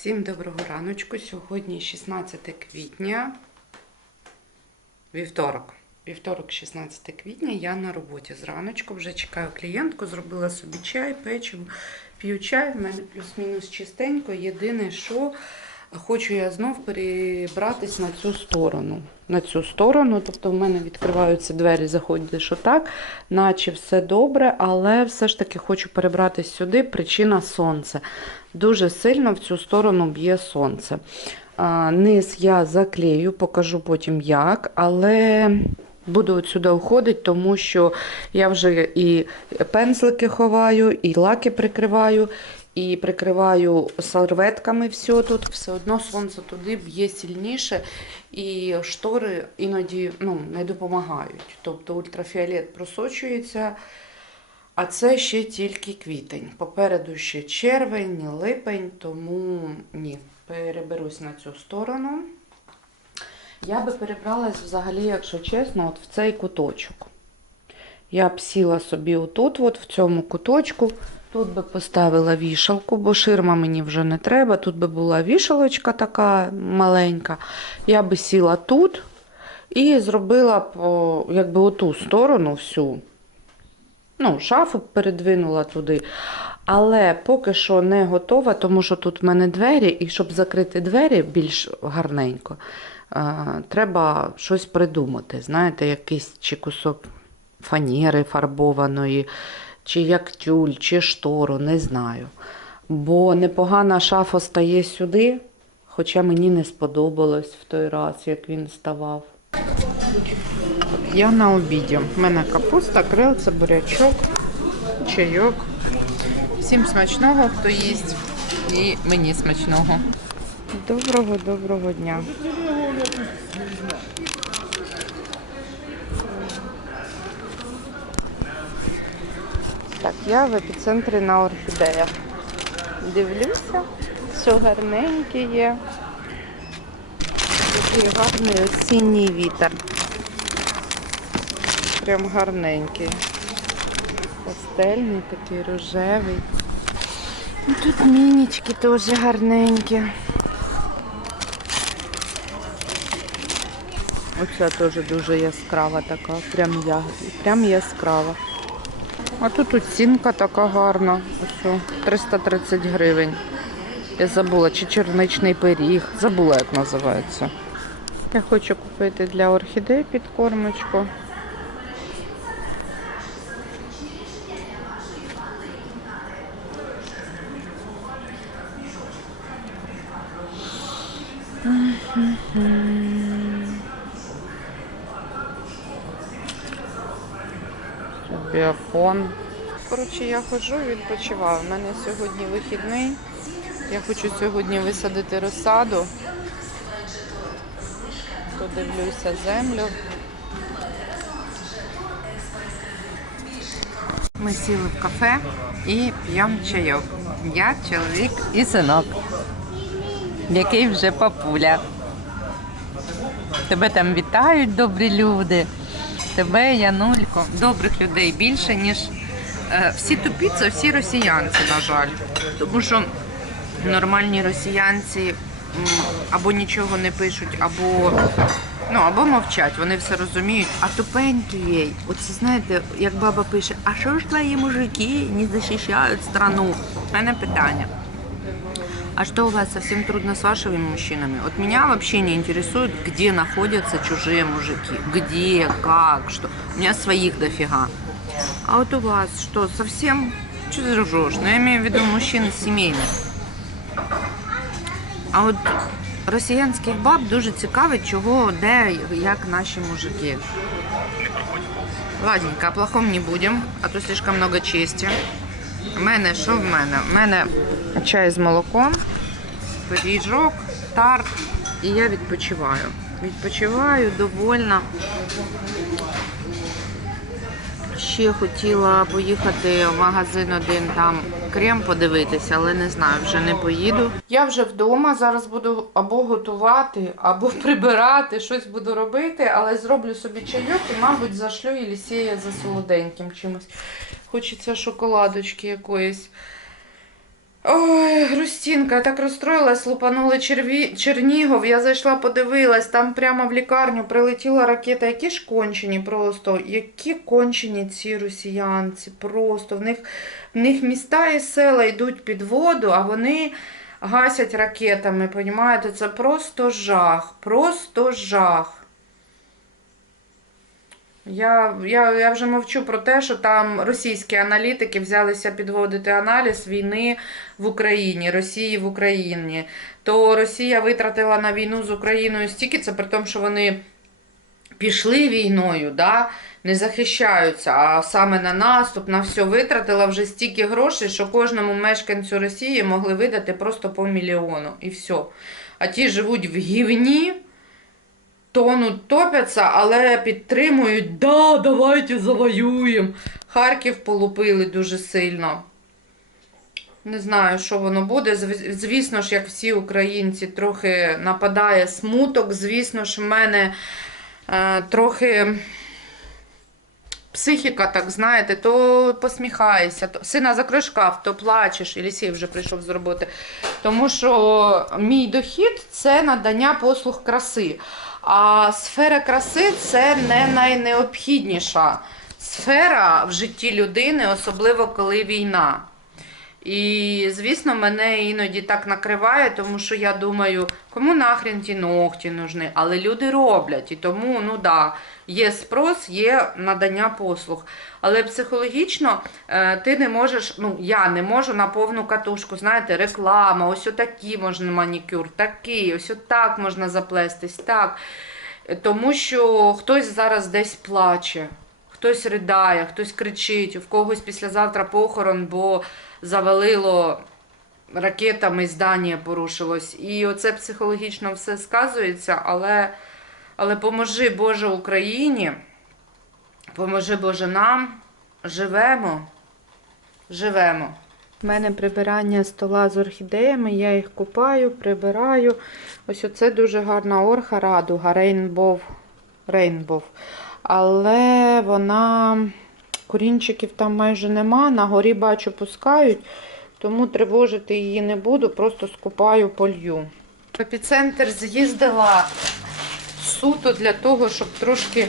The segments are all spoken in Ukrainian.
Всім доброго раночку. Сьогодні 16 квітня. Вівторок. Вівторок, 16 квітня, я на роботі зраночку. Вже чекаю клієнтку, зробила собі чай, печиво, п'ю чай. В мене плюс-мінус чистенько. Єдине, що хочу я знов перебратись на цю сторону. На цю сторону, тобто в мене відкриваються двері, заходиш отак, наче все добре, але все ж таки хочу перебратись сюди. Причина сонце. Дуже сильно в цю сторону б'є сонце. А, низ я заклею, покажу потім як, але буду сюди уходити, тому що я вже і пензлики ховаю, і лаки прикриваю, і прикриваю серветками все тут. Все одно сонце туди б'є сильніше, і штори іноді ну, не допомагають. Тобто ультрафіолет просочується. А це ще тільки квітень. Попереду ще червень, липень, тому ні, переберусь на цю сторону. Я би перебралась взагалі, якщо чесно, от в цей куточок. Я б сіла собі отут, от в цьому куточку. Тут би поставила вішалку, бо ширма мені вже не треба. Тут би була вішалочка така маленька. Я би сіла тут і зробила б якби оту сторону всю. Ну, шафу передвинула туди. Але поки що не готова, тому що тут в мене двері, і щоб закрити двері більш гарненько, треба щось придумати. Знаєте, якийсь чи кусок фанери фарбованої, чи як тюль, чи штору, не знаю. Бо непогана шафа стає сюди, хоча мені не сподобалось в той раз, як він ставав. Я на обіді. У мене капуста, крилця, бурячок, чайок. Всім смачного, хто їсть, і мені смачного. Доброго, доброго дня. Так, я в епіцентрі на орхідеях. Дивлюся, все гарненьке є. Такий гарний осінній вітер. Прям гарненький. Пастельний, такий рожевий. І тут мінічки теж гарненькі. Оця теж дуже яскрава така, прям, я, прям яскрава. А тут оцінка така гарна. Ось 330 гривень. Я забула, чи черничний пиріг. Забула, як називається. Я хочу купити для орхідей підкормочку. Біофон. Коротше, я ходжу і відпочиваю. У мене сьогодні вихідний. Я хочу сьогодні висадити розсаду. Подивлюся землю. Ми сіли в кафе і п'ємо чайок. Я чоловік і синок, який вже папуля. Тебе там вітають добрі люди. Тебе, Янулько, добрих людей більше, ніж е, всі тупі, це всі росіянці, на жаль. Тому що нормальні росіянці або нічого не пишуть, або, ну, або мовчать, вони все розуміють. А тупенькі є. Оце знаєте, як баба пише, а що ж твої мужики не захищають страну? У мене питання. А что у вас совсем трудно с вашими мужчинами? Вот меня вообще не интересует, где находятся чужие мужики. Где, как, что. У меня своих дофига. А вот у вас что, совсем... Что ты? Ну, я имею в виду мужчин семейных. А от росіянських баб дуже цікавить, чого, де, як наші мужики. Ладненько, о плохом не будем, а то слишком много честі. У мене що в мене? У мене чай з молоком, пиріжок, тарт, і я відпочиваю. Відпочиваю довольна. Ще хотіла поїхати в магазин один там крем подивитися, але не знаю, вже не поїду. Я вже вдома, зараз буду або готувати, або прибирати, щось буду робити, але зроблю собі чайок і, мабуть, зашлю Єлісія за солоденьким чимось. Хочеться шоколадочки якоїсь. Ой, Грустінка, я так розстроїлась, лупанули черві... Чернігов. Я зайшла, подивилась, там прямо в лікарню прилетіла ракета. Які ж кончені просто, які кончені ці росіянці. Просто в них, в них міста і села йдуть під воду, а вони гасять ракетами. Понімаєте? Це просто жах. Просто жах. Я, я, я вже мовчу про те, що там російські аналітики взялися підводити аналіз війни в Україні, Росії в Україні. То Росія витратила на війну з Україною стільки, це при тому, що вони пішли війною, да? не захищаються, а саме на наступ, на все витратила вже стільки грошей, що кожному мешканцю Росії могли видати просто по мільйону. І все. А ті живуть в гівні тонуть, топяться, але підтримують, да, давайте завоюємо. Харків полупили дуже сильно. Не знаю, що воно буде. Звісно ж, як всі українці, трохи нападає смуток. Звісно ж, в мене е, трохи психіка, так знаєте, то посміхаєшся, то сина закрой шкаф, то плачеш. і Єлісій вже прийшов з роботи. Тому що мій дохід це надання послуг краси. А сфера краси це не найнеобхідніша сфера в житті людини, особливо коли війна. І, звісно, мене іноді так накриває, тому що я думаю, кому нахрен ті ногті нужні, але люди роблять. І тому, ну да, є спрос, є надання послуг. Але психологічно е, ти не можеш, ну я не можу на повну катушку, знаєте, реклама, ось отакий можна манікюр, такий, ось отак можна заплестись, так. Тому що хтось зараз десь плаче, хтось ридає, хтось кричить, у когось післязавтра похорон, бо завалило ракетами, здання порушилось. І оце психологічно все сказується, але, але поможи Боже Україні, поможи Боже нам, живемо, живемо. У мене прибирання стола з орхідеями, я їх купаю, прибираю. Ось оце дуже гарна орха радуга, Рейнбов. Рейнбов. Але вона корінчиків там майже нема. На горі бачу, пускають, тому тривожити її не буду, просто скупаю полью. В епіцентр з'їздила суто для того, щоб трошки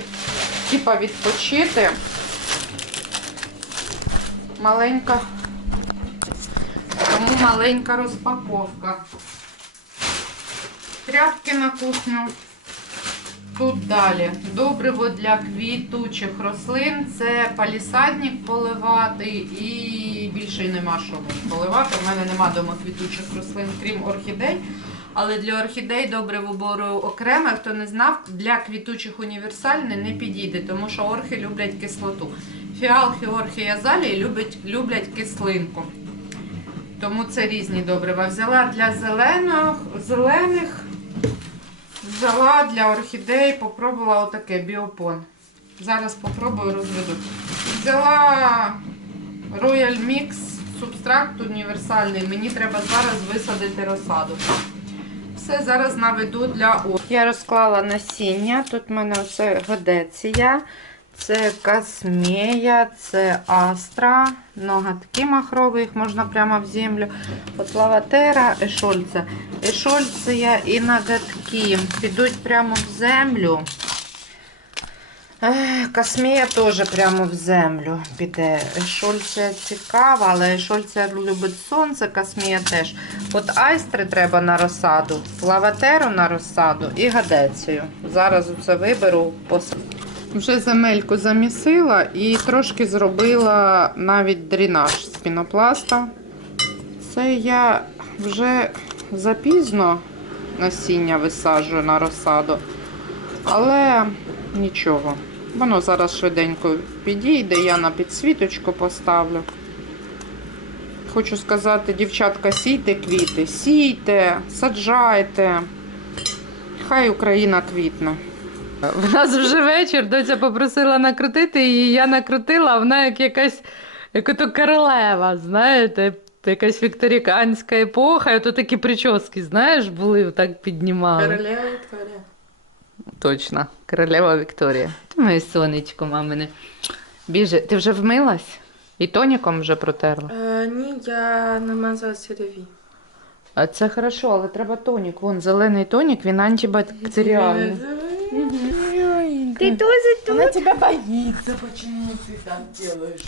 типа відпочити. Маленька, тому маленька розпаковка. Тряпки на кухню. Тут далі добриво для квітучих рослин. Це палісадник поливати і більше нема що поливати. У мене нема вдома квітучих рослин, крім орхідей. Але для орхідей добриво беру окреме. Хто не знав, для квітучих універсальне не підійде, тому що орхи люблять кислоту. Фіалки, орхи і азалії люблять, люблять кислинку. Тому це різні добрива. Взяла для зелених, зелених Взяла для орхідей, попробувала отаке біопон. Зараз попробую розведу. Взяла Royal Mix, субстракт універсальний. Мені треба зараз висадити розсаду. Все зараз наведу для орхідей. Я розклала насіння. Тут в мене оце годеція, це касмея, це астра, ноготки махрові, їх можна прямо в землю. От лаватера, ешольця. Ешольція і ноготки підуть прямо в землю. Касмія теж прямо в землю піде. Ешольція цікава, але ешольція любить сонце, касмія теж. От айстри треба на розсаду, лаватеру на розсаду і гадецію. Зараз оце виберу. Вже земельку замісила і трошки зробила навіть дренаж з пінопласта. Це я вже запізно насіння висаджую на розсаду. Але нічого. Воно зараз швиденько підійде, я на підсвіточку поставлю. Хочу сказати, дівчатка, сійте квіти, сійте, саджайте. Хай Україна квітне. В нас вже вечір, доця попросила накрутити її, я накрутила, вона як якась як королева, знаєте, якась вікторіанська епоха, і ото такі прически, знаєш, були, так піднімали. Королева Вікторія. Точно, королева Вікторія. Ти моє сонечко, мамине. Біже, ти вже вмилась? І тоніком вже протерла. Е, ні, я намазала сирові. А це хорошо, але треба тонік. Вон зелений тонік, він антибактеріальний. Ти дуже Она тебя боится, почему ты так делаешь